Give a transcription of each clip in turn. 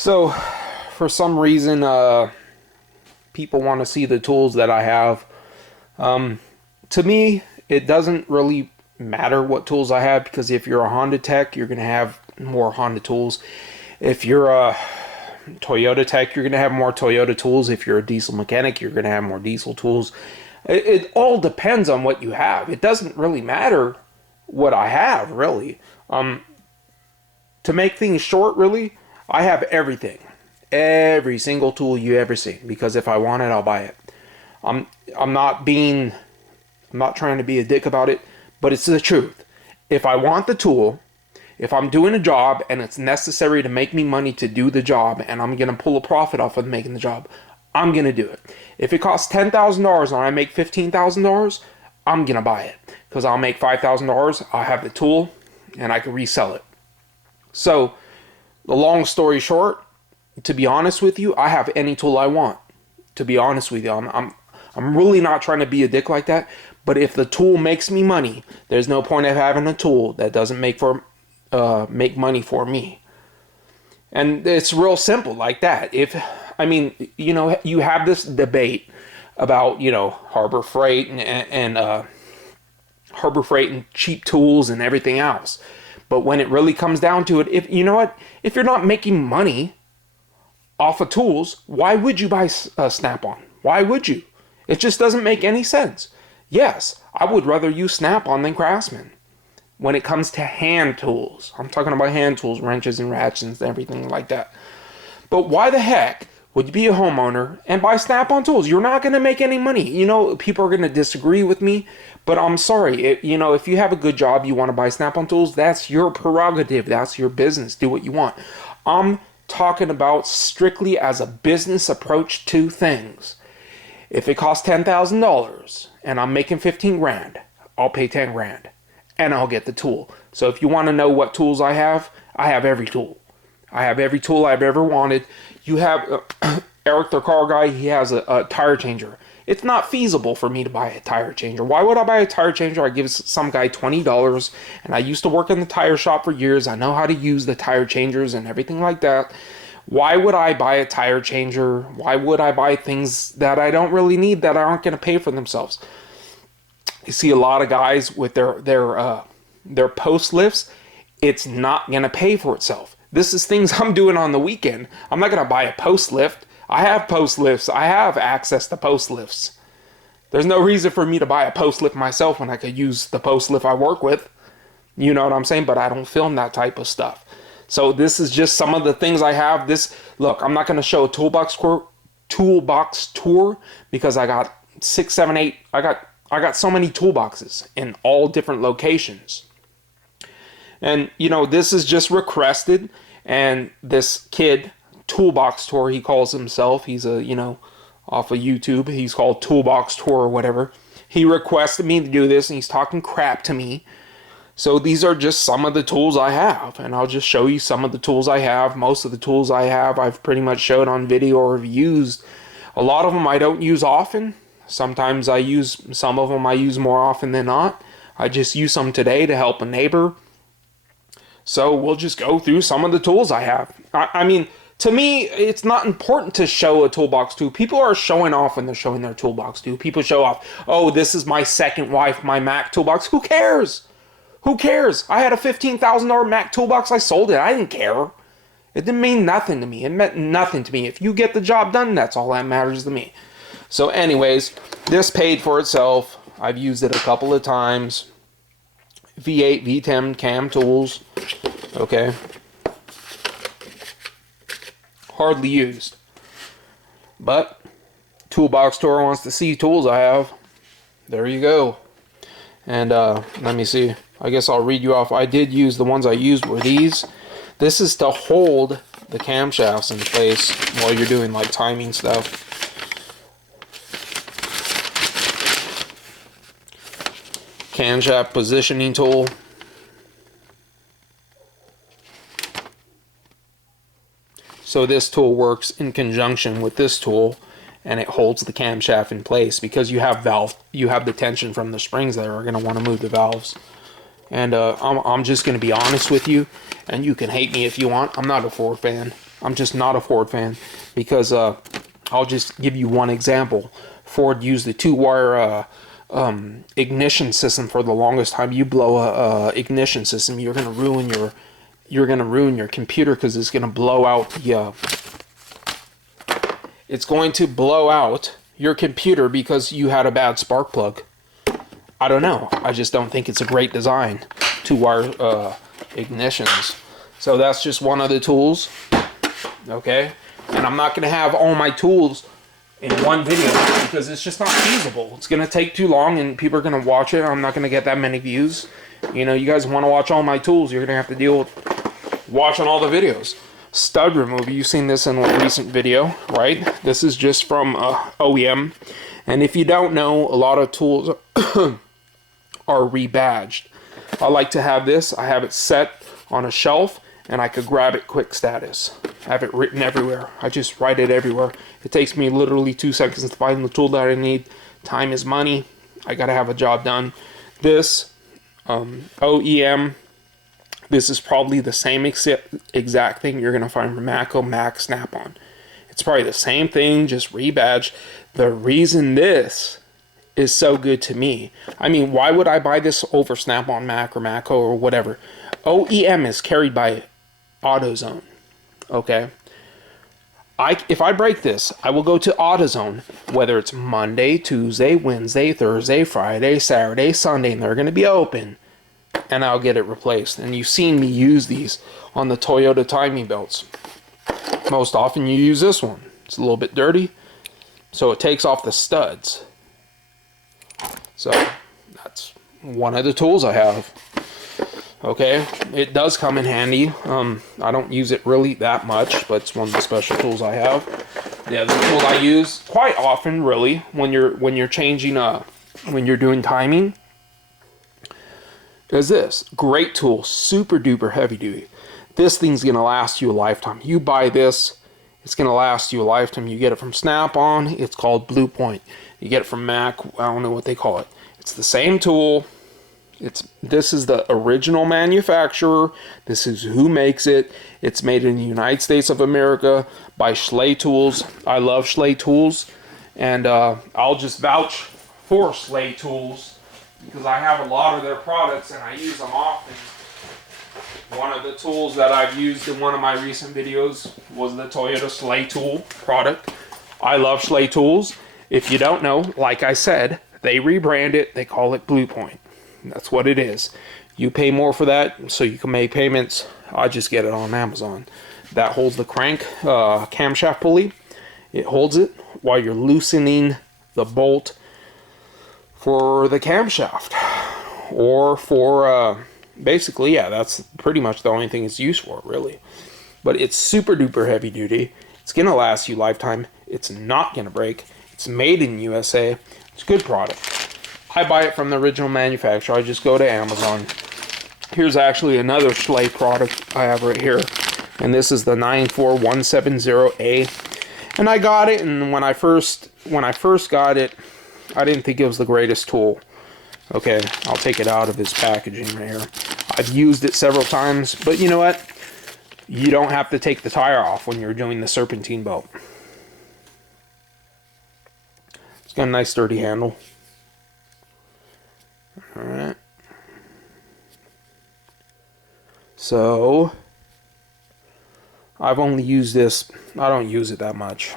So, for some reason, people want to see the tools that I have. To me, it doesn't really matter what tools I have, because if you're a Honda tech, you're going to have more Honda tools. If you're a Toyota tech, you're going to have more Toyota tools. If you're a diesel mechanic, you're going to have more diesel tools. It all depends on what you have. It doesn't really matter what I have, really. To make things short, really, I have everything. Every single tool you ever seen. Because if I want it, I'll buy it. I'm not trying to be a dick about it, but it's the truth. If I want the tool, if I'm doing a job and it's necessary to make me money to do the job, and I'm going to pull a profit off of making the job, I'm going to do it. If it costs $10,000 and I make $15,000, I'm going to buy it. Because I'll make $5,000, I'll have the tool, and I can resell it. So, the long story short, to be honest with you, I have any tool I want. To be honest with you, I'm really not trying to be a dick like that. But if the tool makes me money, there's no point of having a tool that doesn't make money for me. And it's real simple like that. You have this debate about, Harbor Freight and Harbor Freight and cheap tools and everything else. But when it really comes down to it, if you're not making money off of tools, why would you buy Snap-on? Why would you? It just doesn't make any sense. Yes, I would rather use Snap-on than Craftsman. When it comes to hand tools, I'm talking about hand tools, wrenches and ratchets and everything like that. But why the heck would you be a homeowner and buy Snap-on tools? You're not going to make any money. People are going to disagree with me, but I'm sorry. If you have a good job, you want to buy Snap-on tools, that's your prerogative. That's your business. Do what you want. I'm talking about strictly as a business approach to things. If it costs $10,000 and I'm making 15 grand, I'll pay 10 grand and I'll get the tool. So if you want to know what tools I have every tool. I have every tool I've ever wanted. You have Eric, the car guy, he has a tire changer. It's not feasible for me to buy a tire changer. Why would I buy a tire changer? I give some guy $20, and I used to work in the tire shop for years. I know how to use the tire changers and everything like that. Why would I buy a tire changer? Why would I buy things that I don't really need that aren't going to pay for themselves? You see a lot of guys with their post lifts. It's not going to pay for itself. This is things I'm doing on the weekend. I'm not going to buy a post lift. I have post lifts. I have access to post lifts. There's no reason for me to buy a post lift myself when I could use the post lift I work with. You know what I'm saying? But I don't film that type of stuff. So this is just some of the things I have. Look, I'm not going to show a toolbox tour because I got 6, 7, 8. I got so many toolboxes in all different locations. And, this is just requested. And this kid, Toolbox Tour, he calls himself. He's off of YouTube. He's called Toolbox Tour or whatever. He requested me to do this, and he's talking crap to me. So these are just some of the tools I have. And I'll just show you some of the tools I have. Most of the tools I have, I've pretty much showed on video or used. A lot of them I don't use often. Sometimes some of them I use more often than not. I just use some today to help a neighbor. So we'll just go through some of the tools I have. To me, it's not important to show a toolbox tool. People are showing off when they're showing their toolbox tool. People show off, oh, this is my second wife, my Mac toolbox. Who cares? Who cares? I had a $15,000 Mac toolbox. I sold it. I didn't care. It didn't mean nothing to me. It meant nothing to me. If you get the job done, that's all that matters to me. So anyways, this paid for itself. I've used it a couple of times. V8, V10 cam tools. Okay. Hardly used. But Toolbox Tour wants to see tools I have. There you go. And let me see. I guess I'll read you off. I did use, the ones I used were these. This is to hold the camshafts in place while you're doing like timing stuff. Camshaft positioning tool. So this tool works in conjunction with this tool, and it holds the camshaft in place because you have the tension from the springs that are going to want to move the valves. And I'm just going to be honest with you, and you can hate me if you want. I'm not a Ford fan. I'm just not a Ford fan because I'll just give you one example. Ford used the 2-wire ignition system for the longest time. You blow a ignition system, you're gonna ruin your computer, because it's gonna blow out the it's going to blow out your computer because you had a bad spark plug. I don't know. I just don't think it's a great design, 2-wire ignitions. So that's just one of the tools. Okay, and I'm not going to have all my tools in one video because it's just not feasible. It's going to take too long and people are going to watch it. I'm not going to get that many views. You know, you guys want to watch all my tools, you're going to have to deal with watching all the videos. Stud remover, you've seen this in a recent video, right? This is just from OEM. And if you don't know, a lot of tools are rebadged. I like to have this. I have it set on a shelf and I could grab it quick status. I have it written everywhere. I just write it everywhere. It takes me literally 2 seconds to find the tool that I need. Time is money. I gotta have a job done. This OEM, this is probably the same exact thing you're gonna find from Matco, Mac, Snap-on. It's probably the same thing, just rebadged. The reason this is so good to me, I mean, why would I buy this over Snap-on, Mac, or Matco, or whatever? OEM is carried by AutoZone. Okay, if I break this, I will go to AutoZone, whether it's Monday, Tuesday, Wednesday, Thursday, Friday, Saturday, Sunday, and they're going to be open, and I'll get it replaced. And you've seen me use these on the Toyota timing belts. Most often you use this one. It's a little bit dirty, so it takes off the studs. So that's one of the tools I have. Okay, it does come in handy. I don't use it really that much, but it's one of the special tools I have. The other tool I use quite often, really, when you're changing when you're doing timing, is this. Great tool, super duper heavy duty. This thing's gonna last you a lifetime. You buy this, it's gonna last you a lifetime. You get it from Snap-on, it's called Blue Point. You get it from Mac, I don't know what they call it. It's the same tool. This is the original manufacturer. This is who makes it. It's made in the United States of America by Schley Tools. I love Schley Tools, and I'll just vouch for Schley Tools because I have a lot of their products and I use them often. One of the tools that I've used in one of my recent videos was the Toyota Schley Tool product. I love Schley Tools. If you don't know, like I said, they rebrand it. They call it Blue Point. That's what it is. You pay more for that so you can make payments. I just get it on Amazon. That holds the crank camshaft pulley. It holds it while you're loosening the bolt for the camshaft, or for basically, yeah, that's pretty much the only thing it's used for, really. But it's super duper heavy duty. It's gonna last you lifetime. It's not gonna break. It's made in USA. It's a good product. I buy it from the original manufacturer. I just go to Amazon. Here's actually another Schley product I have right here, and this is the 94170A. And I got it, and when I first got it, I didn't think it was the greatest tool. Okay, I'll take it out of its packaging right here. I've used it several times, but you know what? You don't have to take the tire off when you're doing the serpentine belt. It's got a nice sturdy handle. Alright. So, I've only used this, I don't use it that much.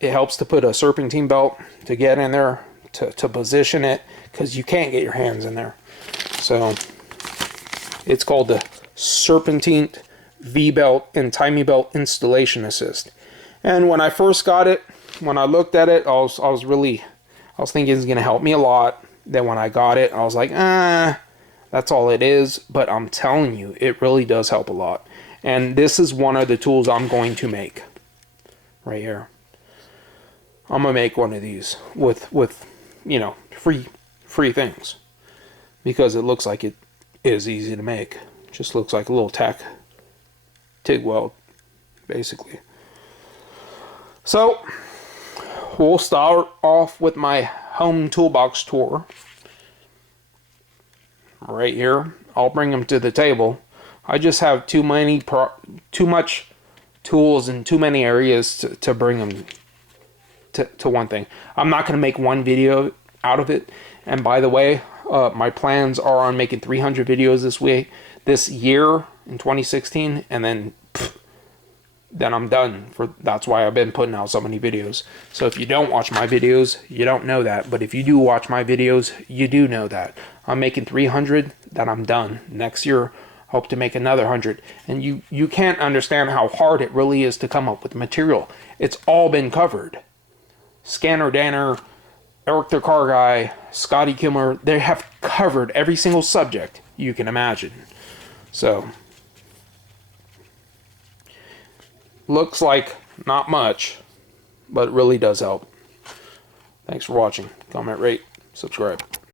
It helps to put a serpentine belt, to get in there, to position it, because you can't get your hands in there. So, it's called the Serpentine V-Belt and Timing Belt Installation Assist. And when I first got it, when I looked at it, I was thinking it's going to help me a lot. Then when I got it, I was like, that's all it is. But I'm telling you, it really does help a lot. And this is one of the tools I'm going to make. Right here. I'm going to make one of these with you know, free things. Because it looks like it is easy to make. It just looks like a little TIG weld, basically. So, we'll start off with my home toolbox tour. Right here. I'll bring them to the table. I just have too much tools in too many areas to bring them to one thing. I'm not going to make one video out of it. And by the way, my plans are on making 300 videos this year in 2016, and then I'm done. That's why I've been putting out so many videos. So if you don't watch my videos, you don't know that. But if you do watch my videos, you do know that. I'm making 300, then I'm done. Next year, hope to make another 100. And you can't understand how hard it really is to come up with material. It's all been covered. Scanner Danner, Eric the Car Guy, Scotty Kilmer, they have covered every single subject you can imagine. So, looks like not much, but it really does help. Thanks for watching. Comment, rate, subscribe.